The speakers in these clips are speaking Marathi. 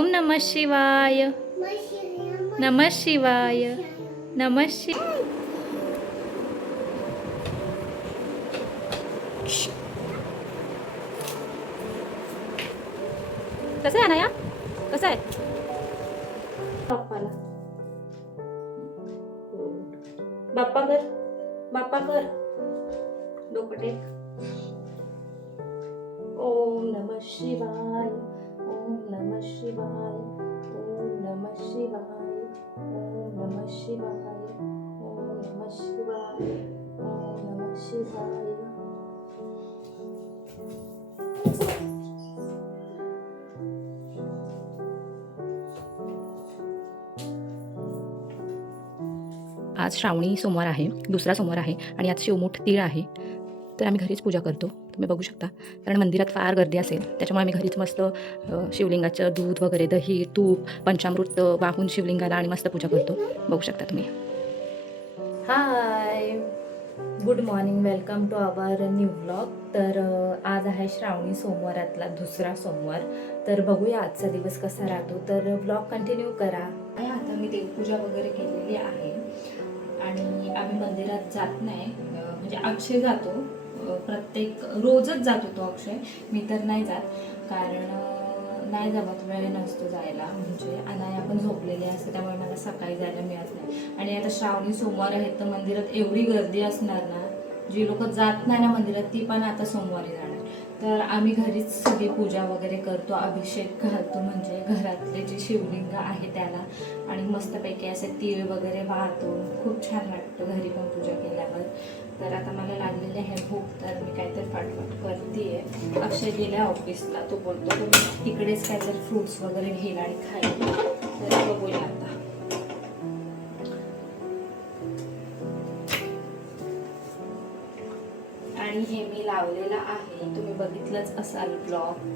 ओम नमः शिवाय. नमः शिवाय. नमः शिवाय. कसं आहे अनाया? कसं आहे? बाप्पाला बाप्पा कर, बाप्पा कर. डोकं टेक. ओम नमः शिवाय. ओम नमः शिवाय. ओम नमः शिवाय. ओम नमः शिवाय. ओम नमः शिवाय. ओम नमः शिवाय. आज श्रावणी सोमवार आहे, दुसरा सोमवार आहे आणि आज शिवमूठ तीळ आहे. तर आम्ही घरीच पूजा करतो, तुम्ही बघू शकता. कारण मंदिरात फार गर्दी असेल, त्याच्यामुळे आम्ही घरीच मस्त शिवलिंगाचं दूध वगैरे, दही, तूप, पंचामृत वाहून शिवलिंगाला आणि मस्त पूजा करतो. बघू शकता तुम्ही. Hi, good morning, welcome to our new vlog. तर आज आहे श्रावणी सोमवारातला दुसरा सोमवार. तर बघूया आजचा दिवस कसा राहतो. तर व्लॉग कंटिन्यू करा. आता मी देवपूजा वगैरे केलेली आहे आणि आम्ही मंदिरात जात नाही, म्हणजे अक्षय जातो, प्रत्येक रोजच जातो तो अक्षय. मी तर नाही जात, कारण नाही जमत, वेळ नसतो जायला. म्हणजे अनाया पण झोपलेली असते, त्यामुळे मला सकाळी जायला मिळत नाही. आणि आता श्रावणी सोमवार आहेत तर मंदिरात एवढी गर्दी असणार ना, जी लोक जात नाही ना मंदिरात ती पण आता सोमवारी जाणार. तर आम्ही घरीच सगळी पूजा वगैरे करतो, अभिषेक घालतो, म्हणजे घरातले जे शिवलिंग आहे त्याला, आणि मस्तपैकी असे तीळ वगैरे वाहतो. खूप छान वाटतं घरी पण पूजा केल्यावर. तर आता मला लागलेली आहे भूक, तर मी काहीतरी फटफट करते. अक्षय गेल्या ऑफिसला, तो बोलतो तिकडेच काहीतरी फ्रुट्स वगैरे घेईल आणि खाईल. तर बघूया आता. आणि हे मी लावलेलं आहे, तुम्ही बघितलंच असाल ब्लॉग.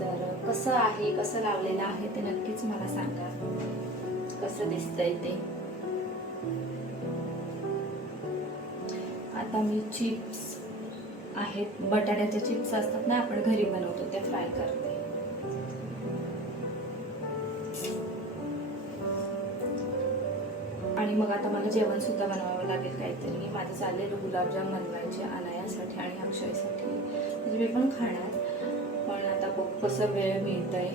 तर कसं आहे, कसं लावलेलं आहे ते नक्कीच मला सांगा, कसं दिसतंय ते. आता मी चिप्स आहेत, बटाट्याचे चिप्स असतात ना, आपण घरी बनवतो, ते फ्राय करते. आणि मग आता मला जेवण सुद्धा बनवावं लागेल काहीतरी. माझं चाललेलं गुलाबजाम बनवायचे अनायासाठी आणि अक्षयसाठी, म्हणजे मी पण खाणार. पण आता बघ कसं वेळ मिळतंय.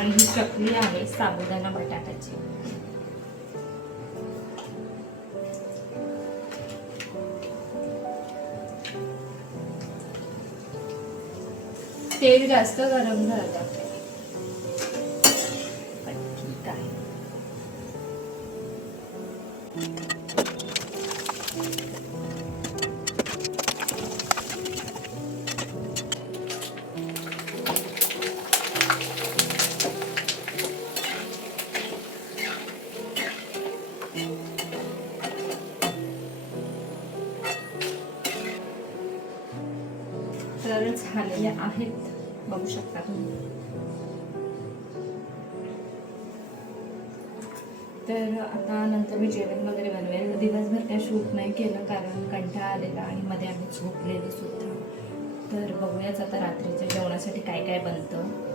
आणि ही चकली आहे साबुदाणा बटाट्याची. तेल जास्त गरम झालं पण ठीक आहे. तर झालेले आहेत, बघू शकता तुम्ही. तर आता नंतर मी जेवण वगैरे बनवेल. दिवसभर काय शूट नाही केलं, कारण कंटाळा आलेला आणि मध्ये आम्ही झोपलेलो सुद्धा. तर बघूयाच आता रात्रीच्या जेवणासाठी काय काय बनतं.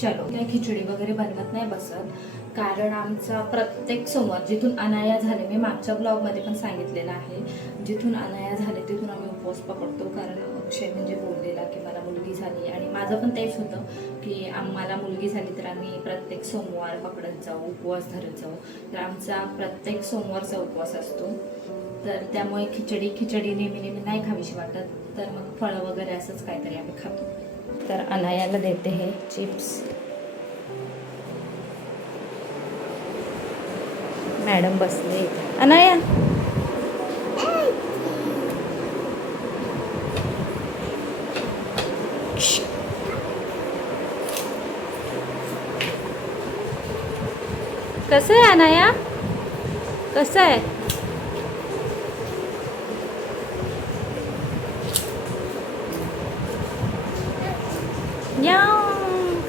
चलो, काय खिचडी वगैरे बनवत नाही बसत, कारण आमचा प्रत्येक सोमवार जिथून अनाया झाले, मी मागच्या ब्लॉगमध्ये पण सांगितलेलं आहे, जिथून अनाया झाले तिथून आम्ही उपवास पकडतो. कारण अक्षय म्हणजे बोललेला की मला मुलगी झाली, आणि माझं पण तेच होतं की आम्हाला मुलगी झाली तर आम्ही प्रत्येक सोमवार पकडत जाऊ, उपवास धरत जाऊ. तर आमचा प्रत्येक सोमवारचा उपवास असतो. तर त्यामुळे खिचडी नेहमी नाही खावीशी वाटत, तर मग फळं वगैरे असंच काहीतरी आम्ही खातो. तर अनायाला देते हे चिप्स. मॅडम बसले. अनाया कसं आहे अनाया, कसं आहे?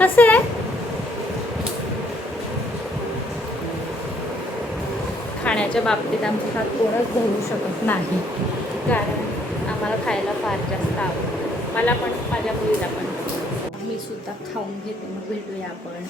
कसं आहे, खाण्याच्या बाबतीत आमचा हात कोणच धरू शकत नाही, कारण आम्हाला खायला फार जास्त आवडतं. मला पण, माझ्या मुलीला पण. मी सुद्धा खाऊन घेते, मग भेटूया आपण.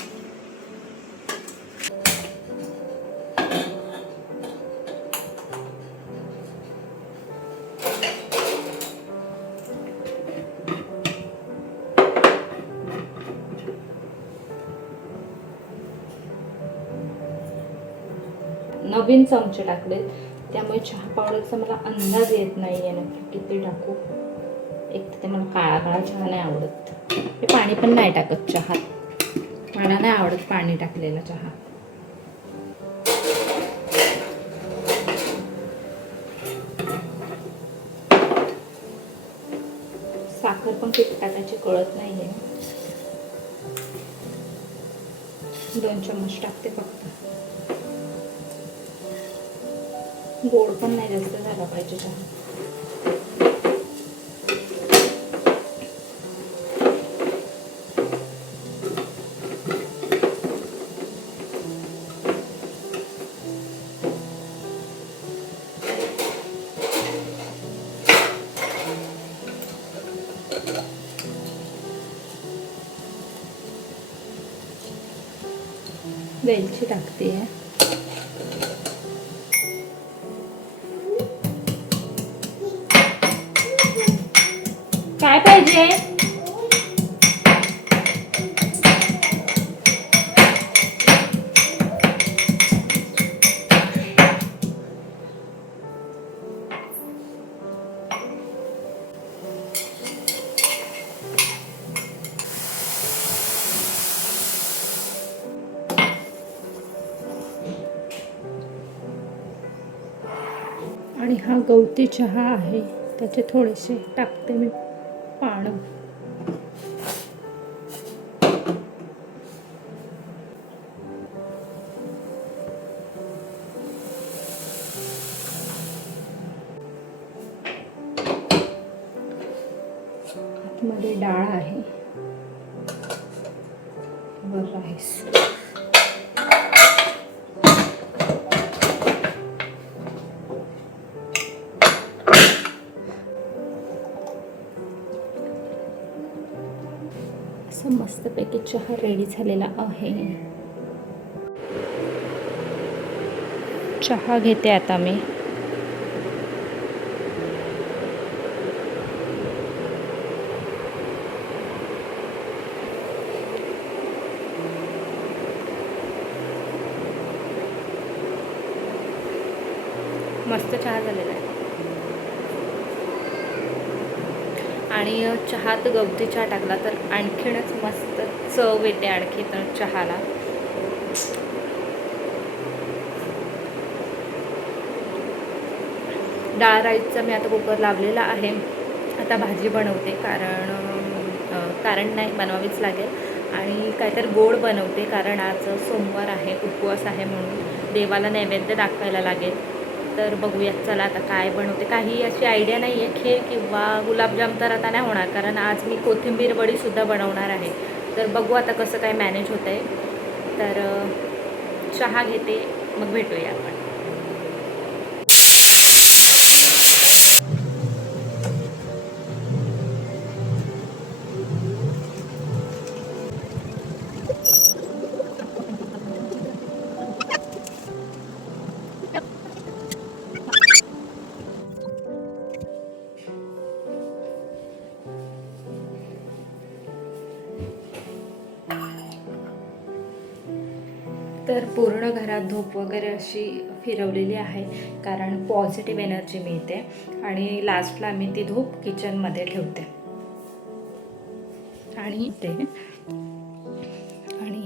नवीन चमचे टाकलेत, त्यामुळे चहा पावडरचा मला अंदाज येत नाही आहे नक्की किती टाकू. एक तर ते मला काळा काळा चहा नाही आवडत. मी पाणी पण नाही टाकत चहात, मला नाही आवडत पाणी टाकलेला चहा. साखर पण किती टाकायची कळत नाही आहे. 2 चम्मच टाकते फक्त. गोड पण नाही जास्त झाला पाहिजे चहा. वेलची टाकते आहे. काय पाहिजे? आणि हा गवती चहा आहे, त्याचे थोडेसे टाकते मी पानं. आतमध्ये डाळ आहे, वर राईस. असं मस्तपैकी चहा रेडी झालेला आहे. चहा घेते आता मी. मस्त चहा झालेला आहे. आणि चहात गवती चहा टाकला तर आणखीनच मस्त चव येते आणखी तर चहाला. डाळ राईसचा मी आता कुकर लावलेला आहे. आता भाजी बनवते, कारण नाही बनवावीच लागेल. आणि काहीतरी गोड बनवते, कारण आज सोमवार आहे, उपवास आहे, म्हणून देवाला नैवेद्य दाखवायला लागेल. तर बघूयात, चला आता काय बनवते. काही अशी आयडिया नाही आहे. खीर किंवा गुलाबजाम तर आता नाही होणार, कारण आज मी कोथिंबीर वडीसुद्धा बनवणार आहे. तर बघू आता कसं काय मॅनेज होतं आहे. तर चहा घेते, मग भेटूया आपण. तर पूर्ण घरात धूप वगैरे अशी फिरवलेली आहे, कारण पॉझिटिव्ह एनर्जी मिळते. आणि लास्टला मी ती धूप किचनमध्ये ठेवते. आणि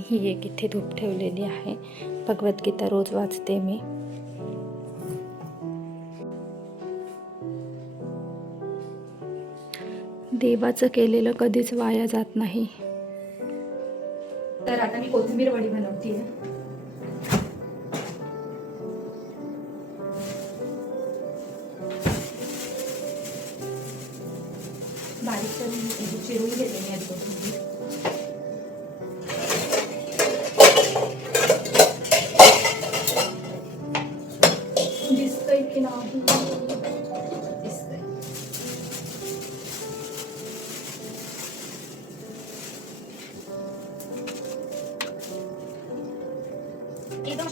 ही एक इथे धूप ठेवलेली आहे. भगवद्गीता रोज वाचते मी. देवाचं केलेलं कधीच वाया जात नाही. तर आता मी कोथिंबीर वडी बनवते. बारीक चिरून घेते मी कोथिंबीर. कट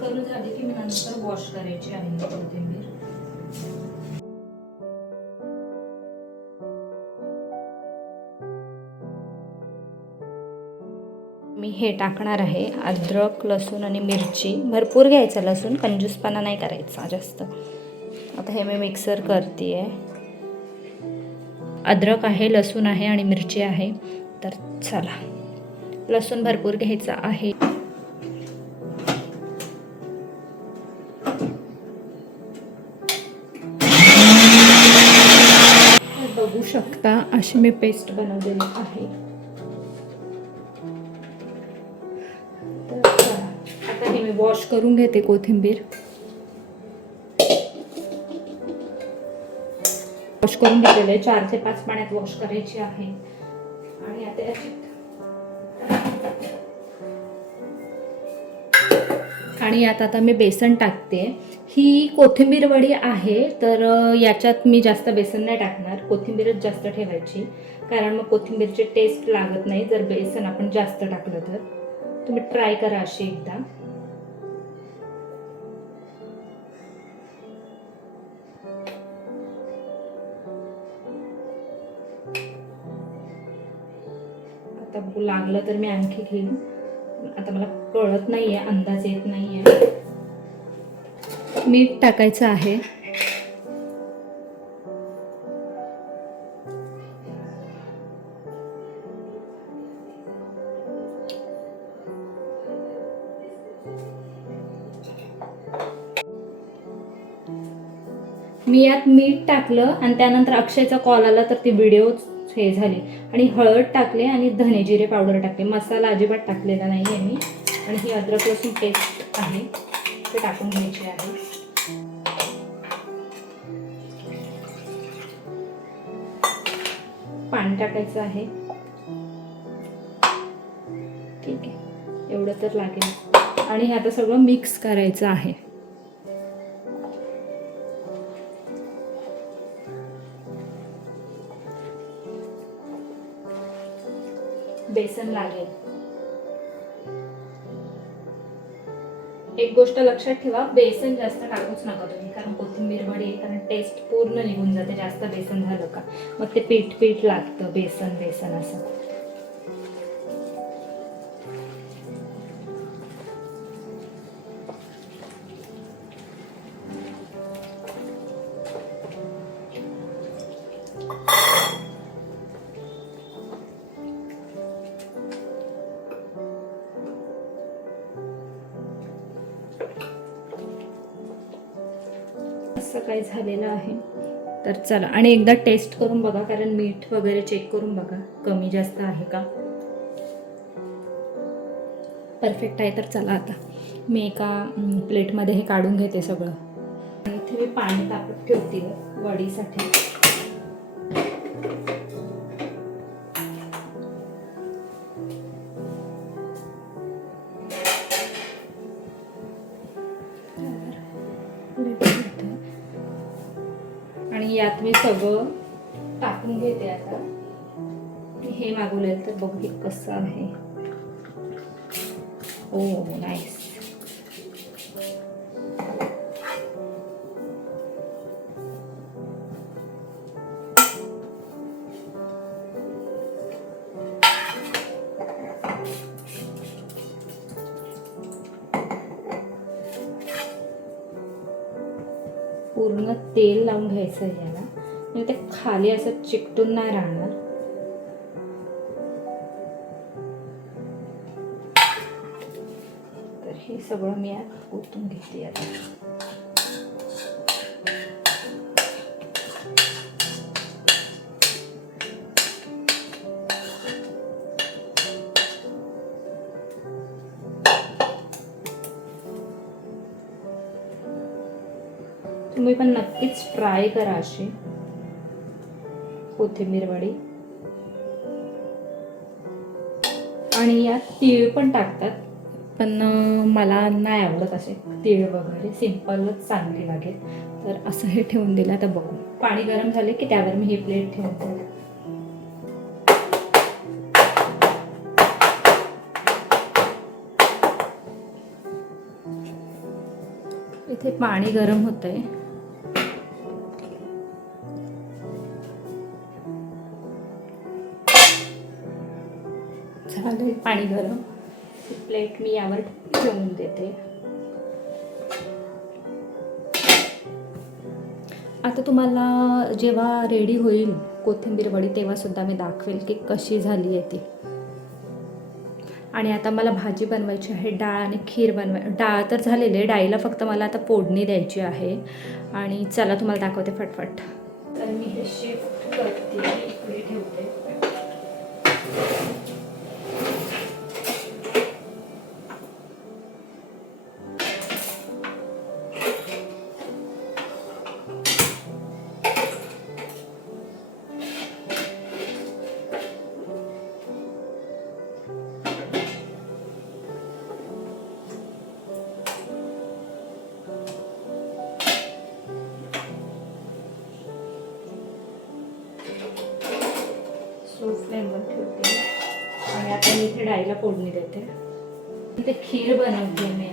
करून झाली की मी नंतर वॉश करायची आहे कोथिंबीर. मी हे टाकणार आहे अद्रक, लसूण आणि मिरची. भरपूर घ्यायचं लसूण, कंजूसपणा नाही करायचा जास्त. आता हे मी मिक्सर करते आहे. अद्रक आहे, लसूण आहे आणि मिरची आहे. तर चला, लसूण भरपूर घ्यायचा आहे. बघू शकता अशी मी पेस्ट बनवलेली आहे. तर आता हे मी वॉश करून घेते कोथिंबीर. वॉश करून घेतलेले 4 ते 5 पाण्यात वॉश करायची आहे. आणि यात आता मी बेसन टाकते. ही कोथिंबीर वडी आहे, तर याच्यात मी जास्त बेसन नाही टाकणार. कोथिंबीरच जास्त ठेवायची, कारण मग कोथिंबीरची टेस्ट लागत नाही जर बेसन आपण जास्त टाकलं तर. तुम्ही ट्राय करा अशी एकदा. आता बघू लागलं तर मी आणखी घेईन. आता मला कळत नाहीये, अंदाज येत नाहीये. मीठ टाकायचं आहे. मी यात मीठ टाकलं आणि त्यानंतर अक्षयचा कॉल आला तर ती व्हिडिओ हे झाली. आणि हळद टाकले आणि धने जिरे पावडर टाकले. मसाला अजिबात टाकलेला नाही आहे मी. आणि ही अद्रक लसूण पेस्ट आहे ते टाकून घ्यायची आहे. पाणी टाकायचं आहे. ठीक आहे, एवढं तर लागेल. आणि हे आता सगळं मिक्स करायचं आहे. बेसन लागेल. एक गोष्ट लक्षात ठेवा, बेसन जास्त टाकूच नका तुम्ही, कारण कोथिंबीर वडी कारण टेस्ट पूर्ण निघून जाते जास्त बेसन झालं का. मग ते पीठ पीठ लागतं, बेसन बेसन असं. असं काही झालेलं आहे. तर चला, आणि एकदा टेस्ट करून बघा, कारण मीठ वगैरे चेक करून बघा कमी जास्त आहे का. परफेक्ट आहे. तर चला, आता मी एका प्लेटमध्ये हे काढून घेते सगळं. आणि इथे मी पाणी तापत ठेवते वडीसाठी. आणि यात मी सगळं टाकून घेते. आता हे मागवलेलं तर बघू हे कसं आहे. ओ नाईस. पूर्ण तेल लावून घ्यायचं याला, म्हणजे ते खाली असं चिकटून नाही राहणार. तर हे सगळं मी यात ओतून घेते आता. तुम्ही पण नक्कीच ट्राय करा अशी कोथिंबीर वडी. आणि यात तीळ पण टाकतात, पण मला नाही आवडत असे तीळ वगैरे. सिंपलच चांगली लागेल. तर असं हे ठेवून दिलं. आता बघू, पाणी गरम झाले की त्यावर मी ही प्लेट ठेवून देते. इथे पाणी गरम होतंय. झालंय पाणी गरम. प्लेट मी यावर ठेवून देते. आता तुम्हाला जेव्हा रेडी होईल कोथिंबीर वडी तेव्हा सुद्धा मी दाखवेल की कशी झाली आहे ती. आणि आता मला भाजी बनवायची आहे. डाळ आणि खीर डाळ तर झालेली आहे, डाळीला फक्त मला आता फोडणी द्यायची आहे. आणि चला तुम्हाला दाखवते फटफट. तर मी हे शिफ्ट करते, इकडे ठेवते. स्लो फ्लेमवर ठेवते आणि आता मी इथे डाळीला फोडणी देते. इथे खीर बनवते मी.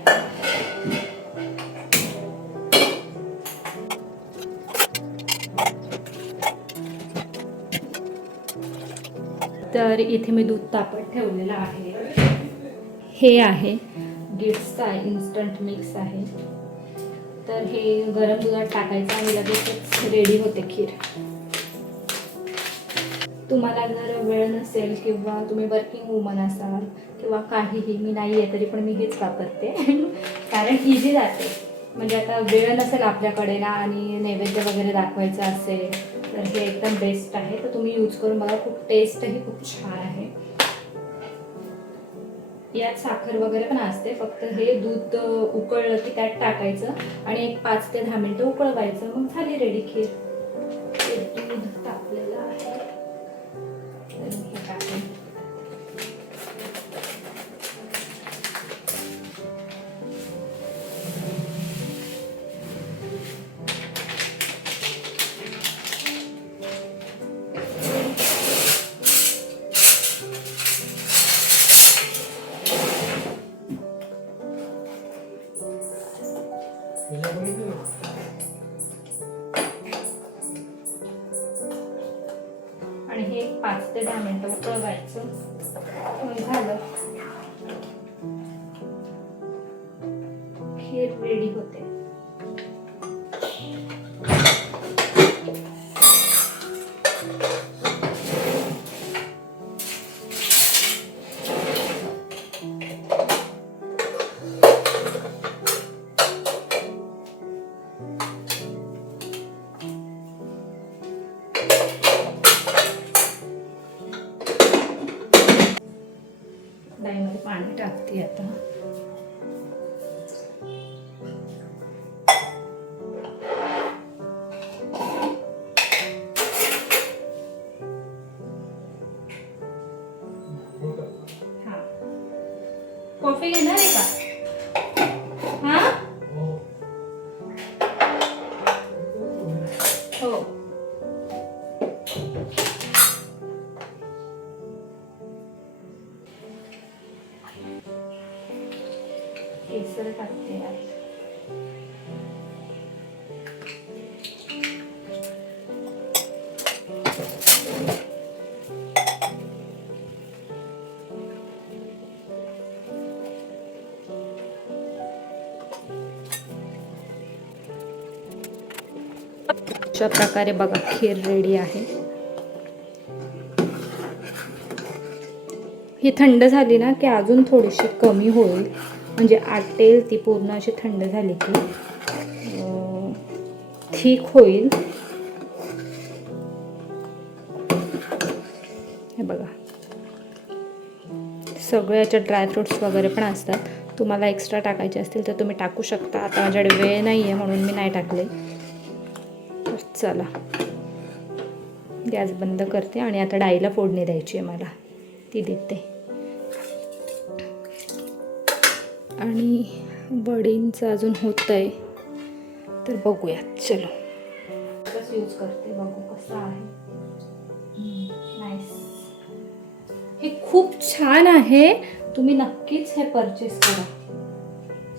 तर इथे मी दूध तापत ठेवलेलं आहे. हे आहे गिट्सचा इन्स्टंट मिक्स आहे. तर हे गरम दुधात टाकायचं आणि लगेचच रेडी होते खीर. तुम्हाला जर वेळ नसेल किंवा तुम्ही वर्किंग वुमन असाल किंवा काहीही, मी नाही आहे तरी पण मी हेच वापरते कारण इझी जाते. म्हणजे आता वेळ नसेल आपल्याकडे ना आणि नैवेद्य वगैरे दाखवायचं असेल तर हे एकदम बेस्ट आहे. तर तुम्ही यूज करून बघा, खूप टेस्टही खूप छान आहे. यात साखर वगैरे पण असते, फक्त हे दूध उकळलं की त्यात टाकायचं आणि एक 5 ते 10 मिनटं उकळवायचं, मग झाली रेडी खीर. दूध तापलेलं आहे. आणि हे 5 ते 10 मिनिटं उकळवायचं, झालं खीर रेडी होते. डाळीमध्ये पाणी टाकते आता. हा, कॉफी घेणार आहे का? हा, हो. केसर टाकते यात. अशा प्रकारे बघा खीर रेडी आहे. ही थंड झाली ना की अजून थोडीशी कमी होईल, म्हणजे आटेल ती पूर्ण अशी थंड झाली की ठीक होईल. हे बघा सगळे याच्यात ड्रायफ्रुट्स वगैरे पण असतात. तुम्हाला एक्स्ट्रा टाकायचे असतील तर तुम्ही टाकू शकता. आता माझ्याकडे वेळ नाही आहे म्हणून मी नाही टाकले. तर चला गॅस बंद करते आणि आता डाळीला फोडणी द्यायची आहे मला, ती देते. आणि वडींचं अजून होत आहे तर बघूयात. चलो कसं यूज करते बघू कसं आहे. नाईस, हे खूप छान आहे. तुम्ही नक्कीच हे परचेस करा.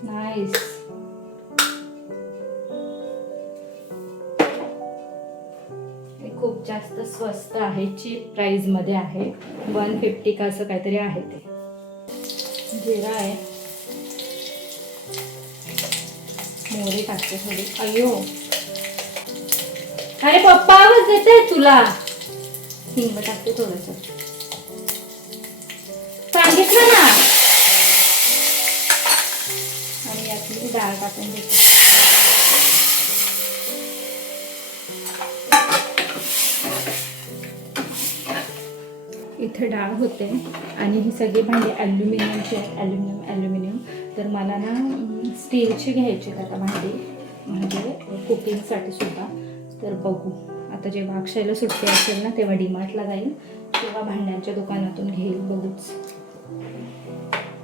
नाईस. जास्त स्वस्त आहे, चीप प्राईजमध्ये आहे. 150 का असं काहीतरी आहे ते. जिरा आहे, मोहरी टाकते थोडी. अयो अरे पप्पा आवाज देते तुला. हिंग टाकते थोडंसं, सांगितलं ना. आणि यातली डाळ टाकून घेते. इथे डाळ होते आणि ही सगळी भांडी ॲल्युमिनियमची आहेत. ॲल्युमिनियम. तर मला ना स्टीलची घ्यायची आता भांडी, म्हणजे कुकिंगसाठी सुद्धा. तर बघू आता, जेव्हा अक्षयला सुट्टी असेल ना तेव्हा डीमार्टला जाईल, तेव्हा भांड्यांच्या दुकानातून घेईल. बघूच,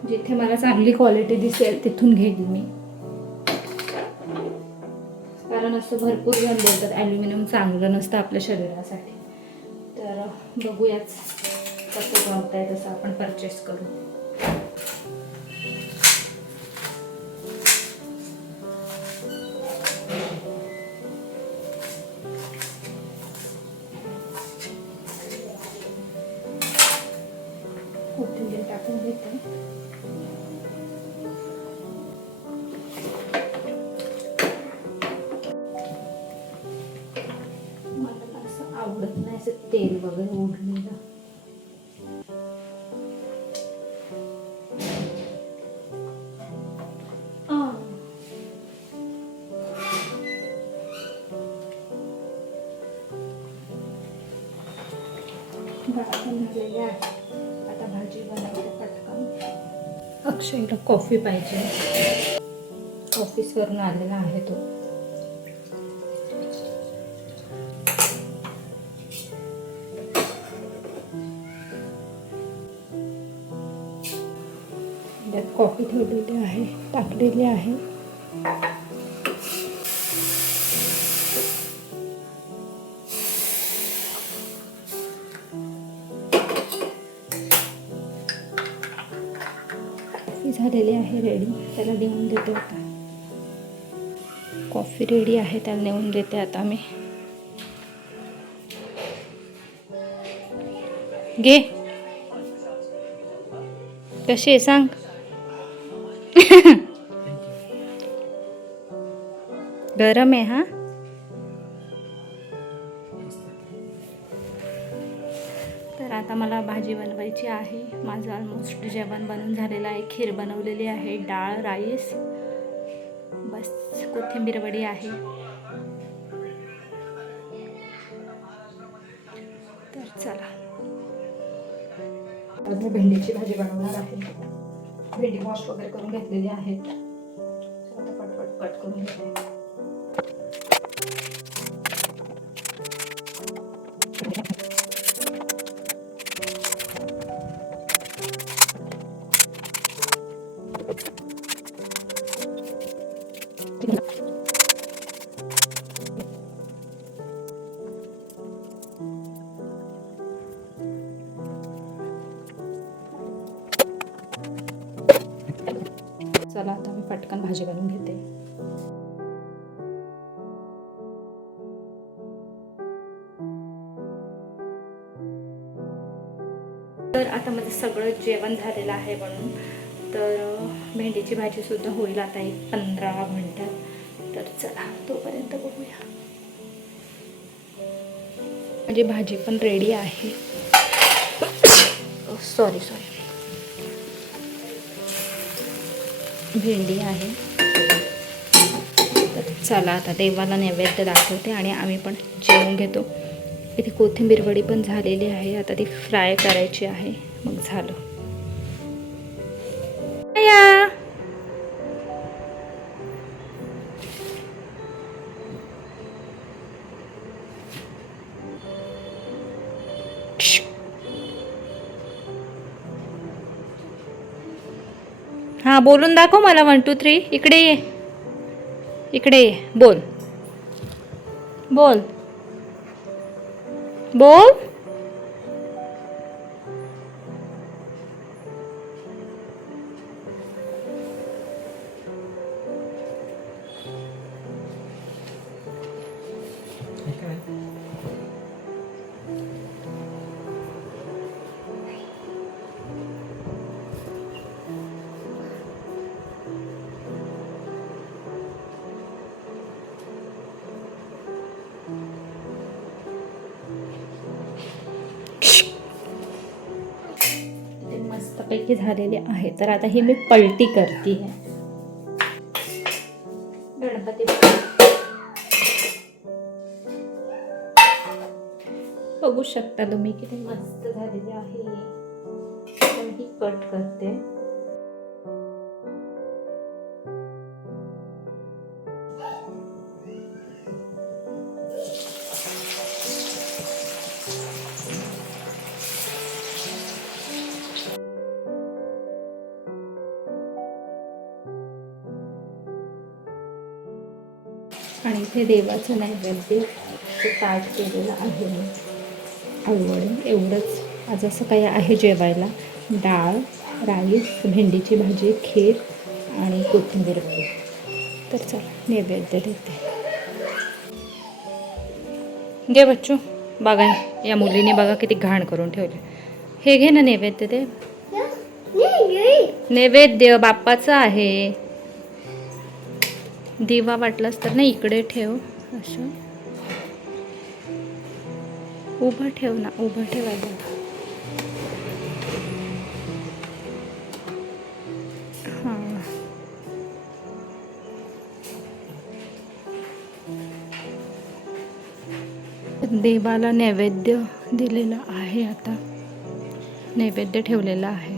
जिथे मला चांगली क्वालिटी दिसेल तिथून घेईल मी. कारण असं भरपूर जण बोलतात ॲल्युमिनियम चांगलं नसतं आपल्या शरीरासाठी. तर बघूयाच कसं जमतंय तसं आपण परचेस करू. कोथिंबीर टाकून घेते. मला असं आवडत नाही असं तेल वगैरे उडलेलं. डाळ पण झालेली आहे. आता भाजी बनवते पटकन. अक्षयला कॉफी पाहिजे, ऑफिसवरून आलेला आहे तो. त्यात कॉफी ठेवलेली आहे, टाकलेली आहे. झालेली आहे रेडी, त्याला देऊन देते आता. कॉफी रेडी आहे, त्याला नेऊन देते आता मी. घे, कशी आहे सांग. गरम आहे हा. तर आता मला भाजी बनवायची आहे. माझं ऑलमोस्ट जेवण बनवून झालेलं आहे. खीर बनवलेली आहे, डाळ, राईस, बस कोथिंबीर वडी आहे. तर चला, आज मी भेंडीची भाजी बनवणार आहे. भेंडी वॉश वगैरे करून घेतलेली आहे. आता पटपट कट करून घेते. चला आता मी पटकन भाजी बनवून घेते. तर आता माझं सगळं जेवण झालेलं आहे बनून. तर भेंडीची भाजी सुद्धा होईल आता एक 15 मिनिटात. तर चला तोपर्यंत बघूया. माझी भाजी पण रेडी आहे. सॉरी भेंडी आहे. तर चला आता देवाला नैवेद्य दाखवते आणि आम्ही पण जेवून घेतो. इथे कोथिंबीर वडी पण झालेली आहे. आता ती फ्राय करायची आहे, मग झालं. हां, बोलून दाखव मला. 1 2 3. इकडे ये, इकडे ये. बोल बोल बोल. मस्तपैकी झालेले आहे. तर आता ही मी पलटी करते आहे. गणपती बघू शकता तुम्ही किती मस्त झालेले आहे. तर ही कट करते. आणि इथे देवाचं नैवेद्य ताट केलेलं आहे मी. आवड एवढंच. आज असं काही आहे जेवायला. डाळ, राईस, भेंडीची भाजी, खीर आणि कोथिंबीर वडी. तर चला नैवेद्य देते. घे बच्चू. बघा या मुलीने बघा किती घाण करून ठेवले. हे घे ना नैवेद्य दे. नैवेद्य बाप्पाचा आहे. दिवा वाटलास तर ना इकडे ठेव. असं उभं ठेव ना. उभं ठेवायला. हां देवाला नैवेद्य दिलेला आहे. आता नैवेद्य ठेवलेला आहे.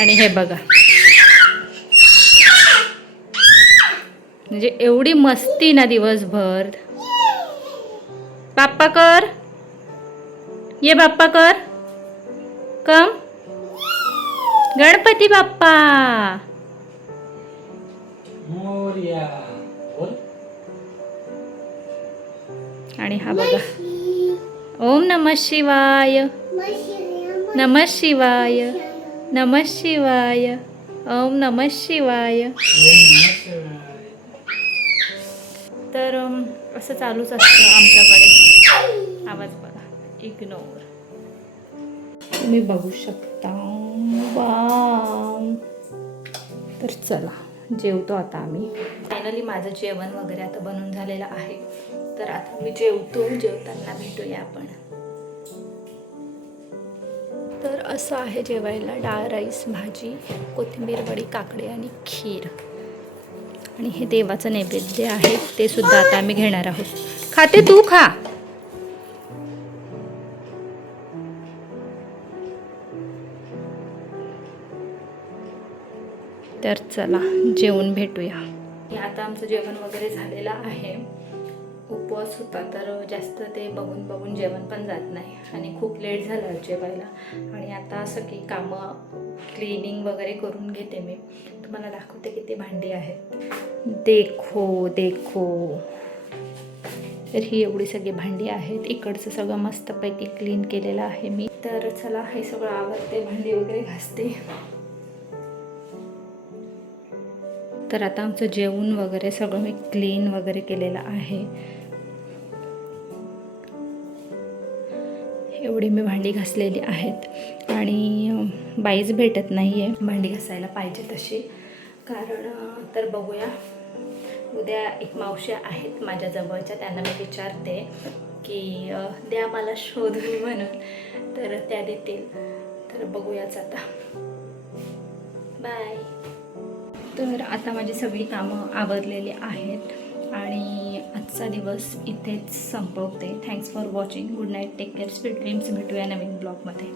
आणि हे बघा म्हणजे एवढी मस्ती ना दिवसभर. बाप्पा कर. ये बाप्पा कर. कम गणपती बाप्पा. मोरया. आणि हा बघा ओम नमः शिवाय. नमः शिवाय. नमः शिवाय. ओम नमः शिवाय. तर असं चालूच असतं आमच्याकडे. आवाज बघा. इग्नोर. तुम्ही बघू शकता. वाव. तर चला जेवतो आता आम्ही. फायनली माझं जेवण वगैरे आता बनवून झालेलं आहे. तर आता मी जेवतो. जेवताना भेटूया आपण. तर असं आहे जेवायला. डाळ, राईस, भाजी, कोथिंबीर वडी, काकडी आणि खीर. आणि हे देवाचं नैवेद्य आहे. ते सुद्धा आता आम्ही घेणार आहोत. खाते तू खा. तर चला जेवून भेटूया. आता आमचं जेवण वगैरे झालेलं आहे. उपवास होता तर जास्त ते बघून बघून जेवण पण जात नाही. आणि खूप लेट झालं जेवायला. आणि आता असं की कामं क्लिनिंग वगैरे करून घेते मी. तुम्हाला दाखवते किती भांडी आहेत. देखो देखो. तर ही एवढी सगळी भांडी आहेत. इकडचं सगळं मस्तपैकी क्लीन केलेलं आहे मी. तर चला हे सगळं आवडते. भांडी वगैरे घासते. तर आता आमचं जेवण वगैरे सगळं मी क्लीन वगैरे केलेलं आहे. एवढी मी भांडी घासलेली आहेत. आणि बाईच भेटत नाही आहे भांडी घासायला पाहिजे तशी. कारण तर बघूया. उद्या एक मावशी आहेत माझ्या जवळच्या. त्यांना मी विचारते की द्या मला शोधून म्हणून. तर त्या देतील. तर बघूयाच आता. बाय. तर आता माझी सगळी कामं आवरलेली आहेत. आणि आजचा दिवस इथेच संपवते. Thanks for watching. Good night. Take care. Sweet dreams. भेटूया नवीन ब्लॉगमध्ये.